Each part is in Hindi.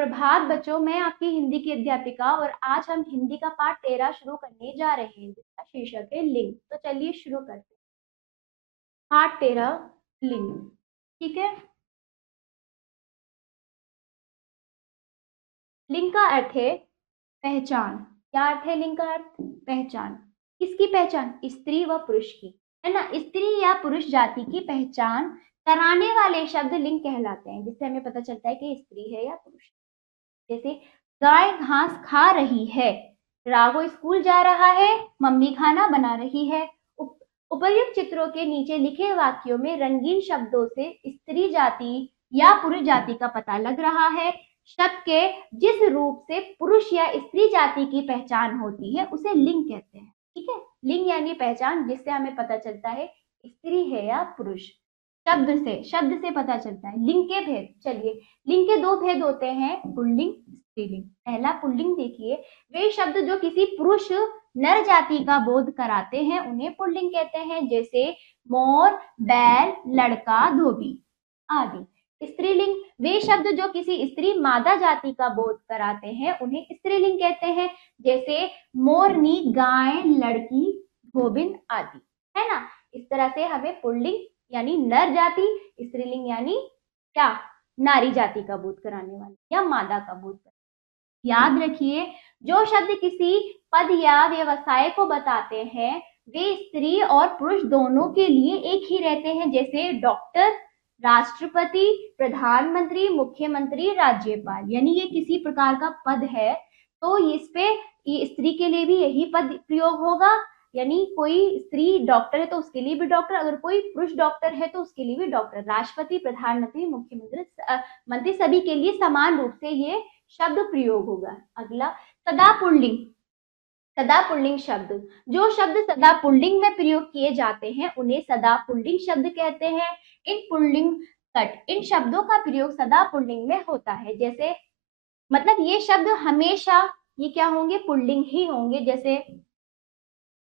प्रभात बच्चों, मैं आपकी हिंदी की अध्यापिका और आज हम हिंदी का पाठ 13 शुरू करने जा रहे हैं जिसका शीर्षक है लिंग। तो चलिए शुरू करते हैं। पाठ 13 लिंग। ठीक है। लिंग का अर्थ है पहचान। क्या अर्थ है लिंग का अर्थ? पहचान। किसकी पहचान? स्त्री व पुरुष की, है ना। स्त्री या पुरुष जाति की पहचान कराने वाले शब्द लिंग कहलाते हैं, जिससे हमें पता चलता है कि स्त्री है या पुरुष। जैसे गाय घास खा रही है, राघव स्कूल जा रहा है, मम्मी खाना बना रही है। उपर्युक्त चित्रों के नीचे लिखे वाक्यों में रंगीन शब्दों से स्त्री जाति या पुरुष जाति का पता लग रहा है। शब्द के जिस रूप से पुरुष या स्त्री जाति की पहचान होती है उसे लिंग कहते हैं। ठीक है। लिंग यानी पहचान जिससे हमें पता चलता है स्त्री है या पुरुष। शब्द से पता चलता है। लिंग के भेद, चलिए लिंग के दो भेद होते हैं, पुल्लिंग स्त्रीलिंग। पहला पुल्लिंग देखिए, वे शब्द जो किसी पुरुष नर जाति का बोध कराते हैं उन्हें पुल्लिंग कहते हैं, जैसे मोर, बैल, लड़का, धोबी आदि। स्त्रीलिंग, वे शब्द जो किसी स्त्री मादा जाति का बोध कराते हैं उन्हें स्त्रीलिंग कहते हैं, जैसे मोरनी, गाय, लड़की, धोबिन आदि, है ना। इस तरह से हमें पुल्लिंग यानी नर जाति, स्त्रीलिंग यानी क्या? नारी जाति का बोध कराने वाले या मादा का बोध कराने। याद रखिए, जो शब्द किसी पद या व्यवसाय को बताते हैं वे स्त्री और पुरुष दोनों के लिए एक ही रहते हैं, जैसे डॉक्टर, राष्ट्रपति, प्रधानमंत्री, मुख्यमंत्री, राज्यपाल। यानी ये किसी प्रकार का पद है तो इस पे ये स्त्री के लिए भी यही पद प्रयोग होगा। यानी कोई स्त्री डॉक्टर है तो उसके लिए भी डॉक्टर, अगर कोई पुरुष डॉक्टर है तो उसके लिए भी डॉक्टर। राष्ट्रपति, प्रधानमंत्री, मुख्यमंत्री, मंत्री सभी के लिए समान रूप से ये शब्द प्रयोग होगा। अगला सदा पुल्लिंग। सदा पुल्लिंग शब्द, जो शब्द सदा पुल्लिंग में प्रयोग किए जाते हैं उन्हें सदा पुल्लिंग शब्द कहते हैं। इन पुल्लिंग इन शब्दों का प्रयोग सदा पुल्लिंग में होता है। जैसे मतलब ये शब्द हमेशा ये क्या होंगे? पुल्लिंग ही होंगे। जैसे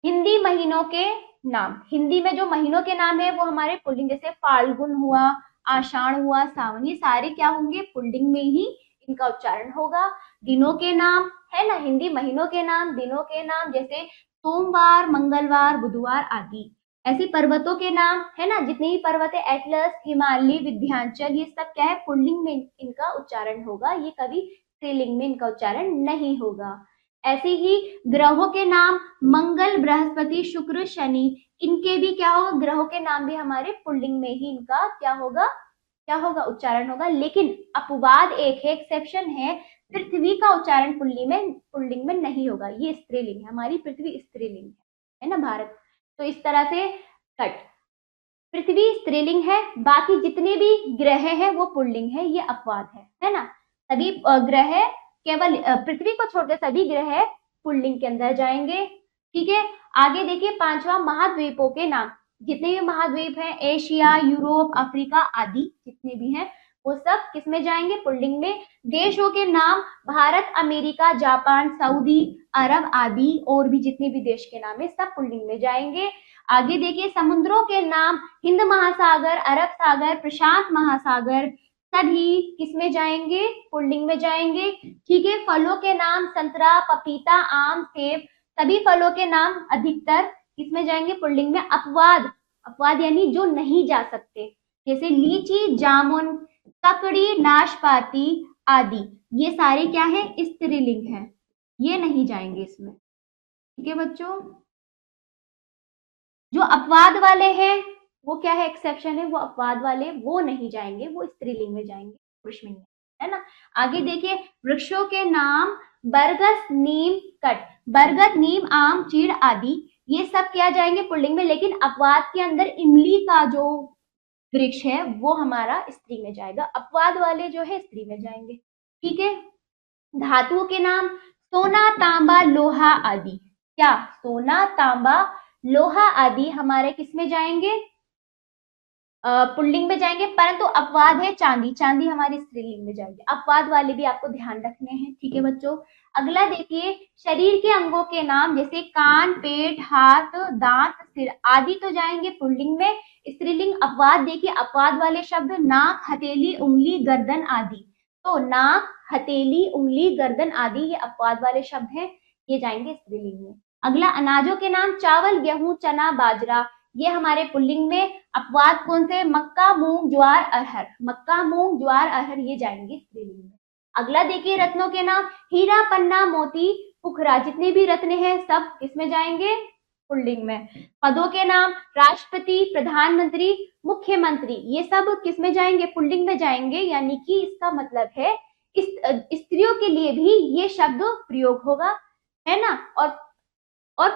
हिंदी महीनों के नाम, हिंदी में जो महीनों के नाम है वो हमारे पुल्लिंग, जैसे फाल्गुन हुआ, आषाढ़ हुआ, सावन, ये सारे क्या होंगे? पुल्लिंग में ही इनका उच्चारण होगा। दिनों के नाम, है ना, हिंदी महीनों के नाम, दिनों के नाम, जैसे सोमवार, मंगलवार, बुधवार आदि। ऐसे पर्वतों के नाम, है ना, जितने भी पर्वत है, एटलस, हिमालय, विंध्याचल, ये सब क्या है? पुल्लिंग में इनका उच्चारण होगा। ये कभी स्त्रीलिंग में इनका उच्चारण नहीं होगा। ऐसे ही ग्रहों के नाम, मंगल, बृहस्पति, शुक्र, शनि, इनके भी क्या होगा? ग्रहों के नाम भी हमारे पुल्लिंग में ही इनका क्या होगा? उच्चारण होगा। लेकिन अपवाद एक है, एक्सेप्शन है, पृथ्वी का उच्चारण पुल्लिंग में नहीं होगा। ये स्त्रीलिंग है, हमारी पृथ्वी स्त्रीलिंग है ना, भारत। तो इस तरह से कट, पृथ्वी स्त्रीलिंग है, बाकी जितने भी ग्रह हैं वो पुल्लिंग है, ये अपवाद है ना। सभी ग्रह, केवल पृथ्वी को छोड़कर सभी ग्रह पुल्लिंग के अंदर जाएंगे। ठीक है। आगे देखिए, पांचवा महाद्वीपों के नाम। जितने भी महाद्वीप हैं, एशिया, यूरोप, अफ्रीका आदि जितने भी हैं वो सब किसमें जाएंगे? पुल्लिंग में। देशों के नाम, भारत, अमेरिका, जापान, सऊदी अरब आदि, और भी जितने भी देश के नाम है सब पुल्लिंग में जाएंगे। आगे देखिए, समुद्रों के नाम, हिंद महासागर, अरब सागर, प्रशांत महासागर, सभी किसमें जाएंगे? पुल्लिंग में जाएंगे। ठीक है। फलों के नाम, संतरा, पपीता, आम, सेब, सभी फलों के नाम अधिकतर किसमें जाएंगे? पुल्लिंग में। अपवाद यानी जो नहीं जा सकते, जैसे लीची, जामुन, ककड़ी, नाशपाती आदि, ये सारे क्या है? स्त्रीलिंग है, ये नहीं जाएंगे इसमें। ठीक है बच्चों। जो अपवाद वाले हैं वो क्या है? एक्सेप्शन है, वो अपवाद वाले वो नहीं जाएंगे, वो स्त्रीलिंग में जाएंगे, पुरुष में नहीं, है ना। आगे देखिए, वृक्षों के नाम, बरगद, नीम, कट, बरगद, नीम, आम, चीड़ आदि, ये सब क्या जाएंगे? पुल्लिंग में। लेकिन अपवाद के अंदर इमली का जो वृक्ष है वो हमारा स्त्री में जाएगा, अपवाद वाले जो है स्त्री में जाएंगे। ठीक है। धातुओं के नाम, सोना, तांबा, लोहा आदि। क्या? सोना, तांबा, लोहा आदि हमारे किसमें जाएंगे? पुल्लिंग में जाएंगे। परंतु अपवाद है चांदी, चांदी हमारी स्त्रीलिंग में जाएगी। अपवाद वाले भी आपको ध्यान रखने हैं। ठीक है बच्चों। अगला देखिए, शरीर के अंगों के नाम, जैसे कान, पेट, हाथ, दांत, सिर आदि तो जाएंगे पुल्लिंग में। स्त्रीलिंग अपवाद देखिए, अपवाद वाले शब्द नाक, हथेली, उंगली, गर्दन आदि। तो नाक, हथेली, उंगली, गर्दन आदि ये अपवाद वाले शब्द हैं, ये जाएंगे स्त्रीलिंग में। अगला अनाजों के नाम चावल, गेहूं, चना, बाजरा, ये हमारे पुल्लिंग में। अपवाद कौन से? मक्का, मूंग, ज्वार, अरहर। मक्का, मूंग, ज्वार, अरहर ये जाएंगे स्त्रीलिंग में। अगला देखिए रत्नों के नाम, हीरा, पन्ना, मोती, पुखरा, जितने भी रत्न हैं सब किसमें जाएंगे? पुल्लिंग में। पदों के नाम, राष्ट्रपति, प्रधानमंत्री, मुख्यमंत्री, ये सब किसमें जाएंगे? पुल्लिंग में जाएंगे। यानी कि इसका मतलब है इस स्त्रियों के लिए भी ये शब्द प्रयोग होगा, है ना, और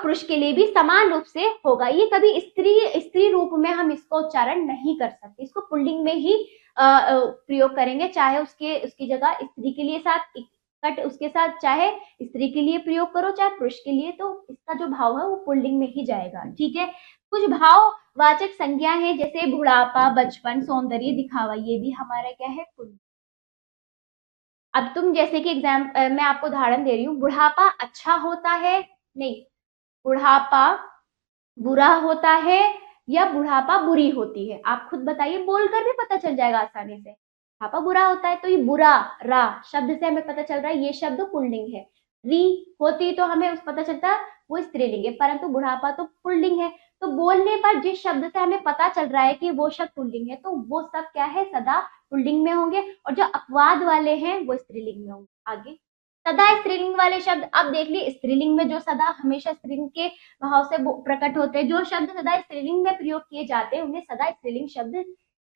पुरुष के लिए भी समान रूप से होगा। ये कभी स्त्री रूप में हम इसको उच्चारण नहीं कर सकते, इसको पुल्लिंग में ही प्रयोग करेंगे, चाहे उसकी जगह स्त्री के लिए साथ कट उसके साथ चाहे स्त्री के लिए प्रयोग करो चाहे पुरुष के लिए, तो इसका जो भाव है वो पुल्लिंग में ही जाएगा। ठीक है, कुछ भाववाचक संज्ञा है जैसे बुढ़ापा, बचपन, सौंदर्य, दिखावा, ये भी हमारा क्या है? पुल्लिंग। अब तुम जैसे कि मैं आपको उदाहरण दे रही हूँ, बुढ़ापा अच्छा होता है? नहीं, बुढ़ापा बुरा होता है या बुढ़ापा बुरी होती है? आप खुद बताइए, बोलकर भी पता चल जाएगा आसानी से। बुढ़ापा बुरा होता है तो ये बुरा, रा शब्द से हमें पता चल रहा है ये शब्द पुल्लिंग है। री होती तो हमें उस पता चलता वो स्त्रीलिंग है, परंतु बुढ़ापा तो पुल्लिंग है। तो बोलने पर जिस शब्द से हमें पता चल रहा है कि वो शब्द पुल्लिंग है, तो वो सब क्या है? सदा पुल्लिंग में होंगे, और जो अपवाद वाले हैं वो स्त्रीलिंग में होंगे। आगे सदा स्त्रीलिंग वाले शब्द, अब देख ली स्त्रीलिंग में जो सदा हमेशा स्त्रीलिंग के भाव से प्रकट होते हैं, जो शब्द सदा स्त्रीलिंग में प्रयोग किए जाते हैं उन्हें सदा स्त्रीलिंग शब्द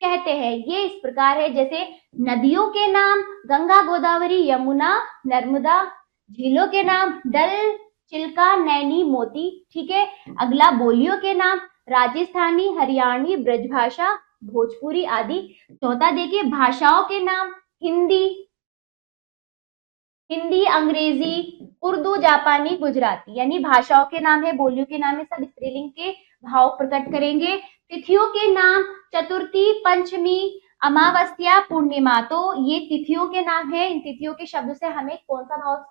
कहते हैं। ये इस प्रकार है, जैसे नदियों के नाम, गंगा, गोदावरी, यमुना, नर्मदा। झीलों के नाम, डल, चिल्का, नैनी, मोती। ठीक है, अगला बोलियों के नाम, राजस्थानी, हरियाणवी, ब्रजभाषा, भोजपुरी आदि। चौथा देखिए भाषाओं के नाम, हिंदी, अंग्रेजी, उर्दू, जापानी, गुजराती, यानी भाषाओं के नाम है, बोलियों के नाम है, सब स्त्रीलिंग के भाव प्रकट करेंगे। तिथियों के नाम, चतुर्थी, पंचमी, अमावस्या, पूर्णिमा, तो ये तिथियों के नाम है। इन तिथियों के शब्द से हमें कौन सा भाव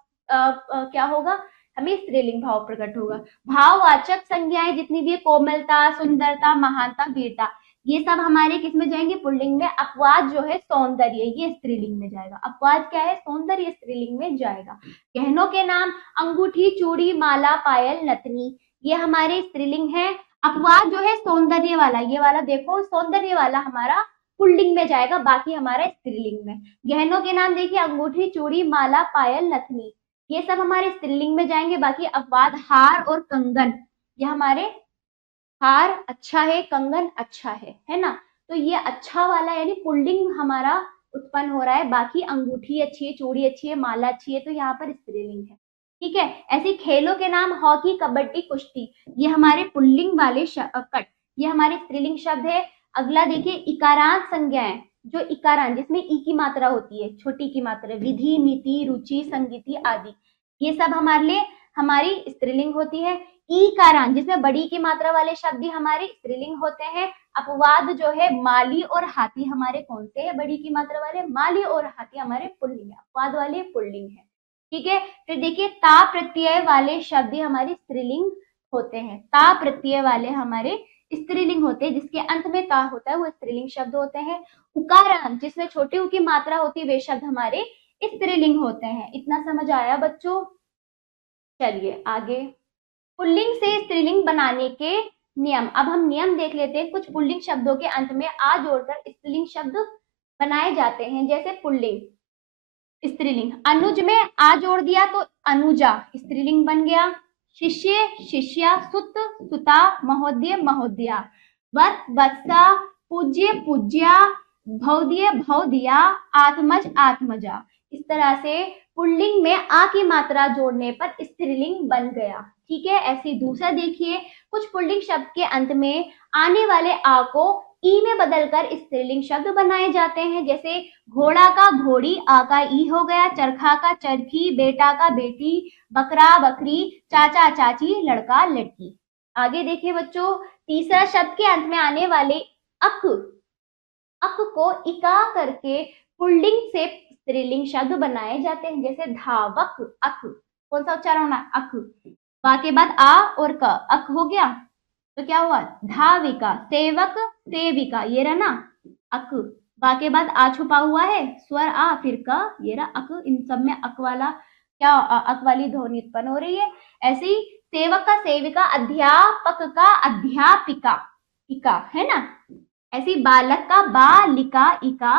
क्या होगा? हमें स्त्रीलिंग भाव प्रकट होगा। भाववाचक संज्ञाएं जितनी भी, कोमलता, सुंदरता, महानता, वीरता, ये सब हमारे किस में जाएंगे? पुल्लिंग में। अपवाद जो है सौंदर्य, ये स्त्रीलिंग में जाएगा। अपवाद क्या है? सौंदर्य, स्त्रीलिंग में जाएगा। गहनों के नाम, अंगूठी, चूड़ी, माला, पायल, नथनी, ये हमारे स्त्रीलिंग है। अपवाद जो है सौंदर्य वाला, ये वाला देखो, सौंदर्य वाला हमारा पुल्लिंग में जाएगा, बाकी हमारा स्त्रीलिंग में। गहनों के नाम देखिए, अंगूठी, चूड़ी, माला, पायल, नथनी, ये सब हमारे स्त्रीलिंग में जाएंगे। बाकी अपवाद हार और कंगन, ये हमारे, हार अच्छा है, कंगन अच्छा है ना, तो ये अच्छा वाला यानी पुल्लिंग हमारा उत्पन्न हो रहा है। बाकी अंगूठी अच्छी है, चूड़ी अच्छी है, माला अच्छी है, तो यहाँ पर स्त्रीलिंग है। ठीक है, ऐसे खेलों के नाम, हॉकी, कबड्डी, कुश्ती, ये हमारे पुल्लिंग वाले कट, ये हमारे स्त्रीलिंग शब्द है। अगला देखिए इकारांत संज्ञाएं, जो इकारांत जिसमें ई की मात्रा होती है, छोटी की मात्रा, विधि, नीति, रुचि, संगीति आदि, ये सब हमारे लिए हमारी स्त्रीलिंग होती है। ईकारांत जिसमें बड़ी की मात्रा वाले शब्द भी हमारे स्त्रीलिंग होते हैं। अपवाद जो है माली और हाथी, हमारे कौन से है? बड़ी की मात्रा वाले। माली और हाथी हमारे पुल्लिंग है, अपवाद वाले पुल्लिंग है। ठीक है, फिर देखिए ता प्रत्यय वाले शब्द हमारे स्त्रीलिंग होते हैं। ता प्रत्यय वाले हमारे स्त्रीलिंग होते हैं, जिसके अंत में ता होता है वो स्त्रीलिंग शब्द होते हैं। उकारांत जिसमें छोटी उ की मात्रा होती है, वे शब्द हमारे स्त्रीलिंग होते हैं। इतना समझ आया बच्चों? चलिए आगे, पुल्लिंग से स्त्रीलिंग बनाने के नियम। अब हम नियम देख लेते हैं। कुछ पुल्लिंग शब्दों के अंत में आ जोड़कर स्त्रीलिंग शब्द बनाए जाते हैं। जैसे पुल्लिंग स्त्रीलिंग, अनुज में आ जोड़ दिया तो अनुजा स्त्रीलिंग बन गया। शिष्य, शिष्या, सुत, सुता, महोदय, महोदया, वत्स, वत्सा, पूज्य, पूज्या, भौद्य, भौदिया, आत्मज, आत्मजा। इस तरह से पुल्लिंग में आ की मात्रा जोड़ने पर स्त्रीलिंग बन गया। ठीक है, ऐसे दूसरा देखिए, कुछ पुल्लिंग शब्द के अंत में आने वाले आ को ई में बदलकर स्त्रीलिंग शब्द बनाए जाते हैं। जैसे घोड़ा का घोड़ी, आ का ई हो गया। चरखा का चरखी, बेटा का बेटी, बकरा बकरी, चाचा चाची, लड़का लड़की। आगे देखिए बच्चों, तीसरा शब्द के अंत में आने वाले अक को इका करके पुल्लिंग से स्त्रीलिंग शब्द बनाए जाते हैं। जैसे धावक, अक, कौन सा उच्चारण होना? अक। वा के बाद आ और क, अक हो गया तो क्या हुआ? धाविका, सेवक, सेविका, ये रहा ना अक। वा के बाद आ छुपा हुआ है, स्वर आ, फिर क, ये रहा अक, इन सब में अक वाला क्या अक वाली ध्वनि उत्पन्न हो रही है। ऐसे ही सेवक का सेविका, अध्यापक का अध्यापिका, इका है ना। ऐसे ही बालक का बालिका, इका,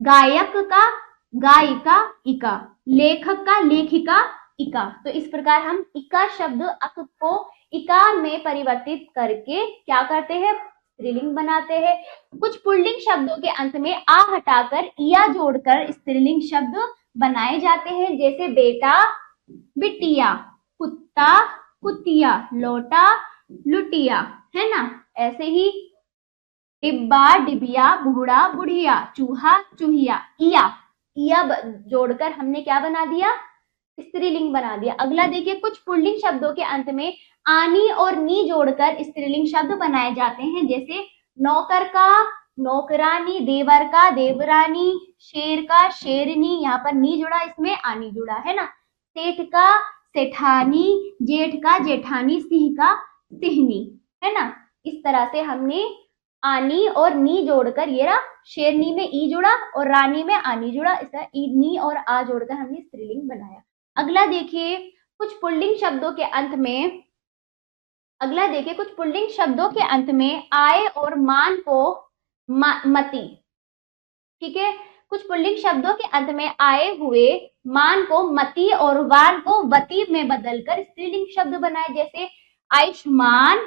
गायक का गायिका, इका, लेखक का लेखिका, इका। तो इस प्रकार हम इका शब्द अक को इका में परिवर्तित करके क्या करते हैं, स्त्रीलिंग बनाते हैं। कुछ पुल्लिंग शब्दों के अंत में आ हटाकर इया जोड़कर स्त्रीलिंग शब्द बनाए जाते हैं, जैसे बेटा बिटिया, कुत्ता कुतिया, लोटा लुटिया, है ना। ऐसे ही डिब्बा डिबिया, बूढ़ा बुढ़िया, चूहा चूहिया, इया जोड़कर हमने क्या बना दिया, स्त्रीलिंग बना दिया। अगला देखिए, कुछ पुल्लिंग शब्दों के अंत में आनी और नी जोड़कर स्त्रीलिंग शब्द बनाए जाते हैं, जैसे नौकर का नौकरानी, देवर का देवरानी, शेर का शेरनी, यहाँ पर नी जुड़ा, इसमें आनी जुड़ा, है ना। सेठ का सेठानी, जेठ का जेठानी, सिंह का सिहनी, है ना। इस तरह से हमने आनी और नी जोड़कर, ये रहा शेरनी में ई जुड़ा और रानी में आनी जुड़ा, इस तरह नी और आ जोड़कर हमने स्त्रीलिंग बनाया। अगला देखिए, कुछ पुल्लिंग शब्दों के अंत में आए और मान को मति, ठीक है। कुछ पुल्लिंग शब्दों के अंत में आए हुए मान को मति और वान को वती में बदलकर स्त्रीलिंग शब्द बनाए, जैसे आयुष्मान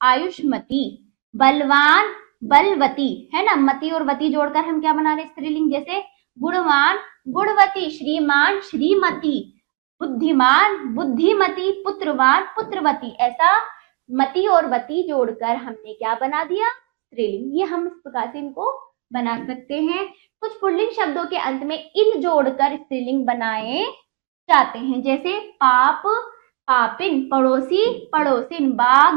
आयुष्मती, बलवान बलवती, है ना। मति और वती जोड़कर हम क्या बना रहे, स्त्रीलिंग, जैसे गुणवान गुणवती, श्रीमान श्रीमती, बुद्धिमान बुद्धिमती, पुत्रवान पुत्रवती। ऐसा मति और वती जोड़कर हमने क्या बना दिया, स्त्रीलिंग। ये हम इस प्रकार से इनको बना सकते हैं। कुछ पुल्लिंग शब्दों के अंत में इन जोड़कर स्त्रीलिंग बनाए जाते हैं, जैसे पाप पापिन, पड़ोसी पड़ोसिन, बाघ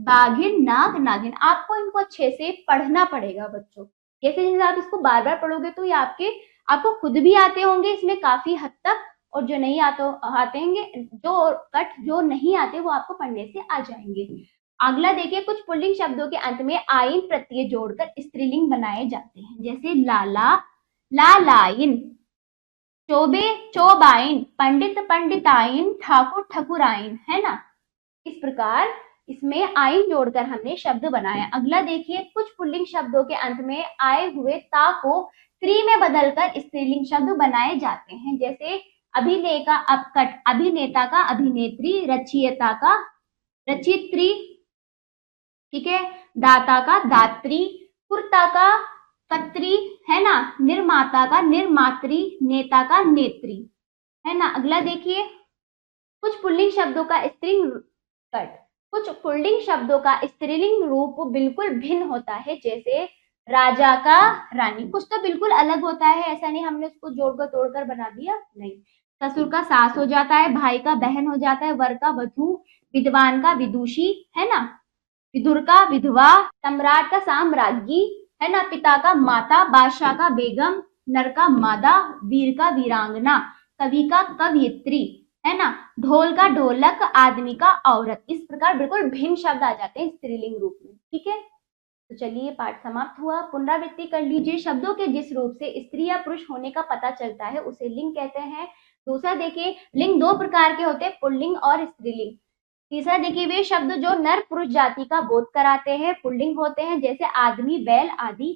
बाघिन, नाग नागिन। आपको इनको अच्छे से पढ़ना पड़ेगा बच्चों। जैसे जैसे आप इसको बार बार पढ़ोगे तो ये आपको खुद भी आते होंगे इसमें काफी हद तक, और जो नहीं आते होंगे, जो नहीं आते वो आपको पढ़ने से आ जाएंगे। अगला देखिए, कुछ पुल्लिंग शब्दों के अंत में आइन प्रत्यय जोड़कर स्त्रीलिंग बनाए जाते हैं, जैसे लाला लालाइन, चोबे चोबाइन, पंडित पंडिताइन, ठाकुर ठकुराइन, है ना। इस प्रकार इसमें आइन जोड़कर हमने शब्द बनाया। अगला देखिए, कुछ पुल्लिंग शब्दों के अंत में आए हुए ता को त्रि में बदलकर स्त्रीलिंग शब्द बनाए जाते हैं, जैसे अभिनेता का अभिनेत्री, रचयिता का रचित्री, ठीक है, दाता का दात्री, कुर्ता का कत्री, है ना, निर्माता का निर्मात्री, नेता का नेत्री, है ना। अगला देखिए, कुछ पुल्लिंग शब्दों का स्त्रीलिंग रूप बिल्कुल भिन्न होता है, जैसे राजा का रानी। कुछ तो बिल्कुल अलग होता है, ऐसा नहीं हमने उसको जोड़कर तोड़कर बना दिया, नहीं। ससुर का सास हो जाता है, भाई का बहन हो जाता है, वर का वधू, विद्वान का विदुषी, है ना, विदुर का विधवा, सम्राट का साम्राज्ञी, है ना, पिता का माता, बादशाह का बेगम, नर का मादा, वीर का वीरांगना, कवि का कवयित्री, है ना, ढोल का ढोलक, आदमी का औरत। इस प्रकार बिल्कुल भिन्न शब्द आ जाते हैं स्त्रीलिंग रूप में, ठीक है। तो चलिए, पाठ समाप्त हुआ। पुनरावृत्ति कर लीजिए। शब्दों के जिस रूप से स्त्री या पुरुष होने का पता चलता है उसे लिंग कहते हैं। दूसरा देखिए, लिंग दो प्रकार के होते हैं, पुल्लिंग और स्त्रीलिंग। तीसरा देखिए, वे शब्द जो नर पुरुष जाति का बोध कराते हैं पुल्लिंग होते हैं, जैसे आदमी बैल आदि।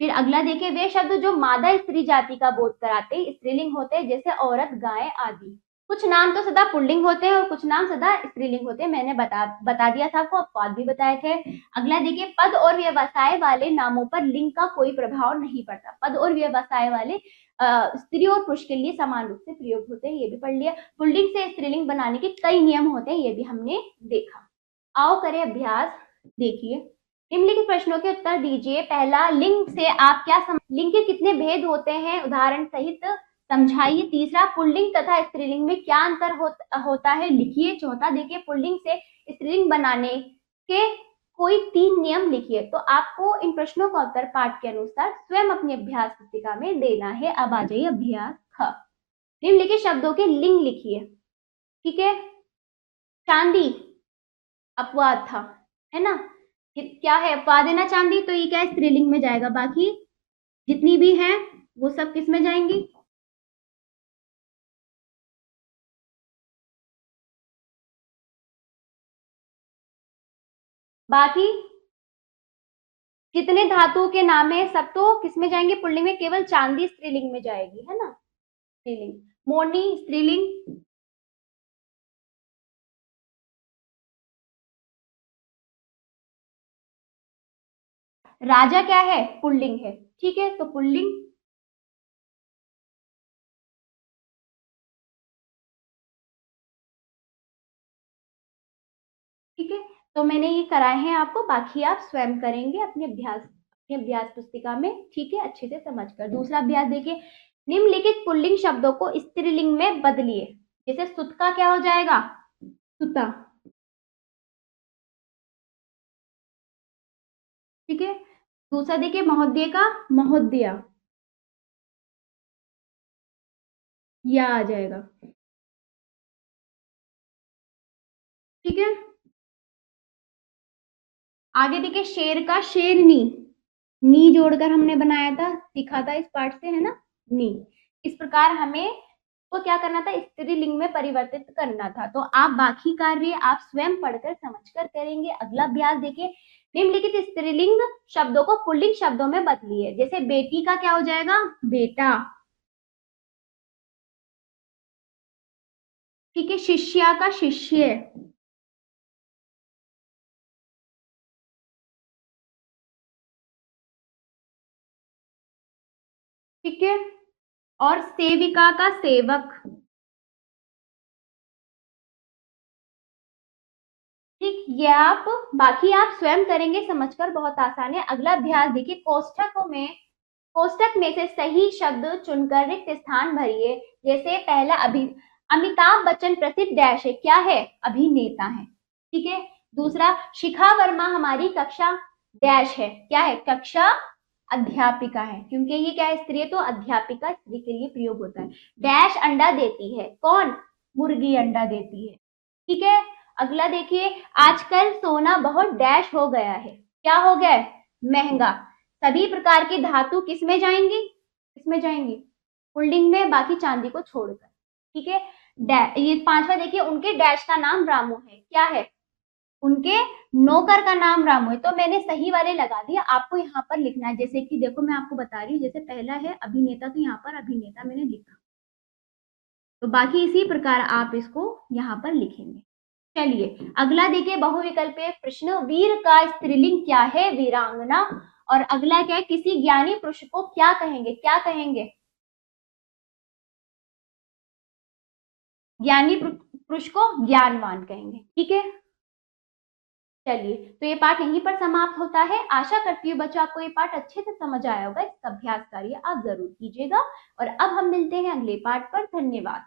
फिर अगला देखिए, वे शब्द जो मादा स्त्री जाति का बोध कराते हैं स्त्रीलिंग होते हैं, जैसे औरत गाय आदि। कुछ नाम तो सदा पुल्लिंग होते हैं और कुछ नाम सदा स्त्रीलिंग होते हैं, मैंने बता दिया था आपको, अपवाद भी बताए थे। अगला देखिए, पद और व्यवसाय वाले नामों पर लिंग का कोई प्रभाव नहीं पड़ता। पद और व्यवसाय वाले स्त्री और पुरुष के लिए समान रूप से प्रयोग होते हैं, ये भी पढ़ लिया। पुल्लिंग से स्त्रीलिंग बनाने के कई नियम होते हैं, ये भी हमने देखा। आओ करें अभ्यास। देखिए, निम्नलिखित प्रश्नों के उत्तर दीजिए। पहला, लिंग से आप क्या लिंग के कितने भेद होते हैं, उदाहरण सहित समझाइए। तीसरा, पुल्लिंग तथा स्त्रीलिंग में क्या अंतर होता है, लिखिए। चौथा देखिए, पुल्लिंग से स्त्रीलिंग बनाने के कोई 3 नियम लिखिए। तो आपको इन प्रश्नों का उत्तर पाठ के अनुसार स्वयं अपनी अभ्यास पुस्तिका में देना है। अब आ जाइए अभ्यास ख। निम्नलिखित शब्दों के लिंग लिखिए, ठीक है। चांदी अपवाद था, है ना, क्या है अपवाद है ना चांदी, तो ये क्या है, स्त्रीलिंग में जाएगा। बाकी जितनी भी हैं वो सब किस में जाएंगी? बाकी जितने धातुओं के नाम है सब तो किस में जाएंगे? पुल्लिंग में। केवल चांदी स्त्रीलिंग में जाएगी, है ना, स्त्रीलिंग। मोरनी स्त्रीलिंग। राजा क्या है? पुल्लिंग है। ठीक है, तो पुल्लिंग। ठीक है, तो मैंने ये कराए हैं आपको, बाकी आप स्वयं करेंगे अपने अभ्यास पुस्तिका में। ठीक है, अच्छे से समझकर। दूसरा अभ्यास देखिए, निम्नलिखित पुल्लिंग शब्दों को स्त्रीलिंग में बदलिए। जैसे सुत का क्या हो जाएगा? सुता। ठीक है, दूसरा देखिए, महोदय का महोदया, या आ जाएगा। ठीक है, आगे देखिए, शेर का शेरनी, नी जोड़कर हमने बनाया था, सीखा था इस पार्ट से, है ना, नी। इस प्रकार हमें तो क्या करना था? स्त्रीलिंग में परिवर्तित करना था। तो आप बाकी कार्य आप स्वयं पढ़कर समझकर करेंगे। अगला अभ्यास देखिए, निम्नलिखित स्त्रीलिंग शब्दों को पुल्लिंग शब्दों में बदलिए। जैसे बेटी का क्या हो जाएगा? बेटा। ठीक है, शिष्या का शिष्य। ठीक है, और सेविका का सेवक। ठीक, ये आप बाकी आप स्वयं करेंगे समझकर, बहुत आसान है। अगला अभ्यास देखिए, कोष्टक में से सही शब्द चुनकर रिक्त स्थान भरिए। जैसे पहला, अमिताभ बच्चन प्रसिद्ध डैश है, क्या है? अभिनेता है। ठीक है, दूसरा, शिखा वर्मा हमारी कक्षा डैश है, क्या है? कक्षा अध्यापिका है, क्योंकि ये क्या है? स्त्री है, तो अध्यापिका स्त्री के लिए प्रयोग होता है। डैश अंडा देती है, कौन? मुर्गी अंडा देती है। ठीक है, अगला देखिए, आजकल सोना बहुत डैश हो गया है, क्या हो गया है? महंगा। सभी प्रकार की धातु किस में जाएंगी? किसमें जाएंगी? पुल्लिंग में, बाकी चांदी को छोड़कर। ठीक है, ये पांचवा देखिए, उनके डैश का नाम रामू है, क्या है? उनके नौकर का नाम रामू है। तो मैंने सही वाले लगा दिया, आपको यहाँ पर लिखना है। जैसे कि देखो, मैं आपको बता रही हूँ, जैसे पहला है अभिनेता, तो यहाँ पर अभिनेता मैंने लिखा। तो बाकी इसी प्रकार आप इसको यहाँ पर लिखेंगे। चलिए, अगला देखिए, बहुविकल्पीय प्रश्न, वीर का स्त्रीलिंग क्या है? वीरांगना। और अगला क्या है? किसी ज्ञानी पुरुष को क्या कहेंगे? क्या कहेंगे? ज्ञानी पुरुष को ज्ञानवान कहेंगे। ठीक है, चलिए, तो ये पाठ यहीं पर समाप्त होता है। आशा करती हूँ बच्चों आपको ये पाठ अच्छे से समझ आया होगा। इसका अभ्यास कार्य आप जरूर कीजिएगा, और अब हम मिलते हैं अगले पाठ पर। धन्यवाद।